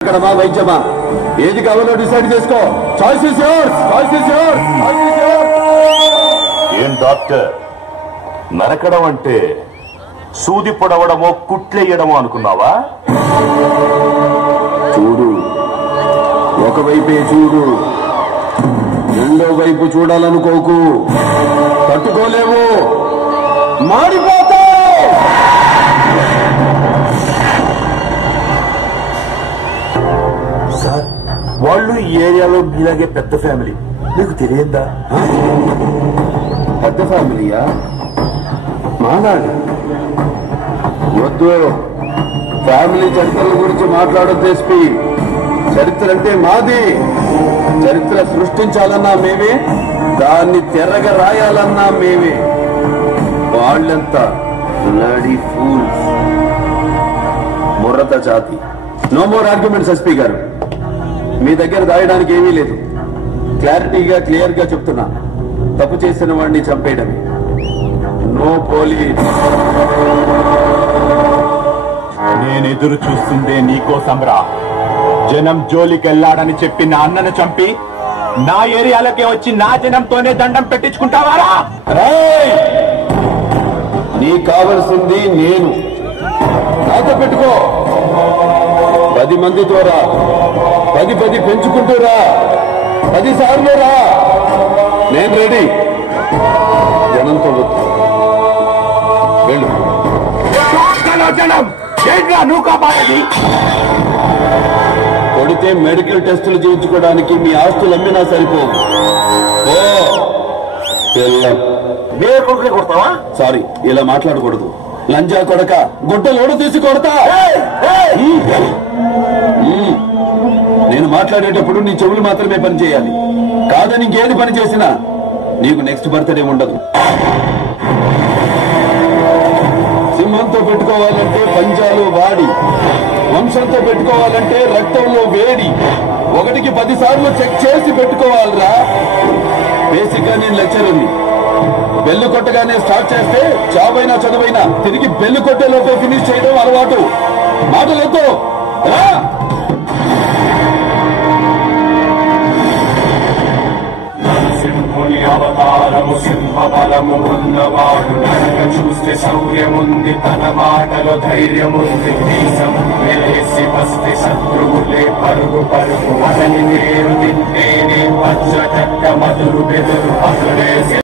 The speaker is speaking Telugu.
మా వైద్యమా ఏది కావాలో డిసైడ్ చేసుకో. Choice is yours, choice is yours, choice is yours. ఏం డాక్టర్, నరకడం అంటే సూది పొడవడమో కుట్లేయడమో అనుకున్నావా? చూడు, ఒకవైపే చూడు, రెండో వైపు చూడాలనుకోకు. తట్టుకోలేవు, మాడిపోతావు. సార్, వాళ్ళు ఈ ఏరియాలో మీలాగే పెద్ద ఫ్యామిలీ, మీకు తెలియదా? పెద్ద ఫ్యామిలీయా? మానాడు వద్దు. ఫ్యామిలీ చరిత్రల గురించి మాట్లాడొద్దు ఎస్పీ. చరిత్ర అంటే మాది. చరిత్ర సృష్టించాలన్నా మేమే, దాన్ని తెరగ రాయాలన్నా మేమే. వాళ్ళంతా బ్లడీ ఫూల్స్, ముర్రత జాతి. నో మోర్ ఆర్గ్యుమెంట్స్ ఎస్పీ గారు. మీ దగ్గర దాయడానికి ఏమీ లేదు. క్లారిటీగా క్లియర్ గా చెప్తున్నా, తప్పు చేసిన వాడిని చంపేయడమే. No police. నేనెదురు చూస్తుందే నీకోసం రా. జనం జోలికెళ్లాడని చెప్పి నా అన్నను చంపి నా ఏరియాలోకి వచ్చి నా జనంతోనే దండం పెట్టించుకుంటావారా? నీకు కావలసింది నేను. నాతో పెట్టుకో. 10 మందితో రా, 10 పెంచుకుంటూ రా, 10 సార్లు రా. నేను రెడీ. జనంతో వద్దు, వెళ్ళు. జనం ఏంట్రా నువ్వు కాపాడేది? కొడితే మెడికల్ టెస్టులు చేయించుకోవడానికి మీ ఆస్తులు అమ్మినా సరిపోవు. ఓ తెల్లం. మీరు కొడుకునే కొడతావా? సారీ, ఇలా మాట్లాడకూడదు. లంజా కొడక, గుడ్డలోడు తీసి కొడతా. నేను మాట్లాడేటప్పుడు నీ చెవులు మాత్రమే పని చేయాలి. కాదని ఇంకేది పని చేసినా నీకు నెక్స్ట్ బర్త్డే ఉండదు. సింహంతో పెట్టుకోవాలంటే పంజాలు వాడి, వంశంతో పెట్టుకోవాలంటే రక్తంలో వేడి. 1కి 10 సార్లు చెక్ చేసి పెట్టుకోవాలరా. బేసిక్ గా నేను లెక్చరర్ని. బెల్లు కొట్టగానే స్టార్ట్ చేస్తే చావైనా చదువైనా తిరిగి బెల్లు కొట్టే లోపే ఫినిష్ చేయడం అలవాటు. మాటలతో రా. సింహుని అవతారము, సింహ బలము ఉన్నవాడు. నడక చూస్తే శౌర్యముంది, తన మాటలో ధైర్యముంది. వేసి వస్తే శత్రువులే పరుగు పరుగు. అతని పేరు వింటేనే పచ్చ చెక్క మధురు బెదురు.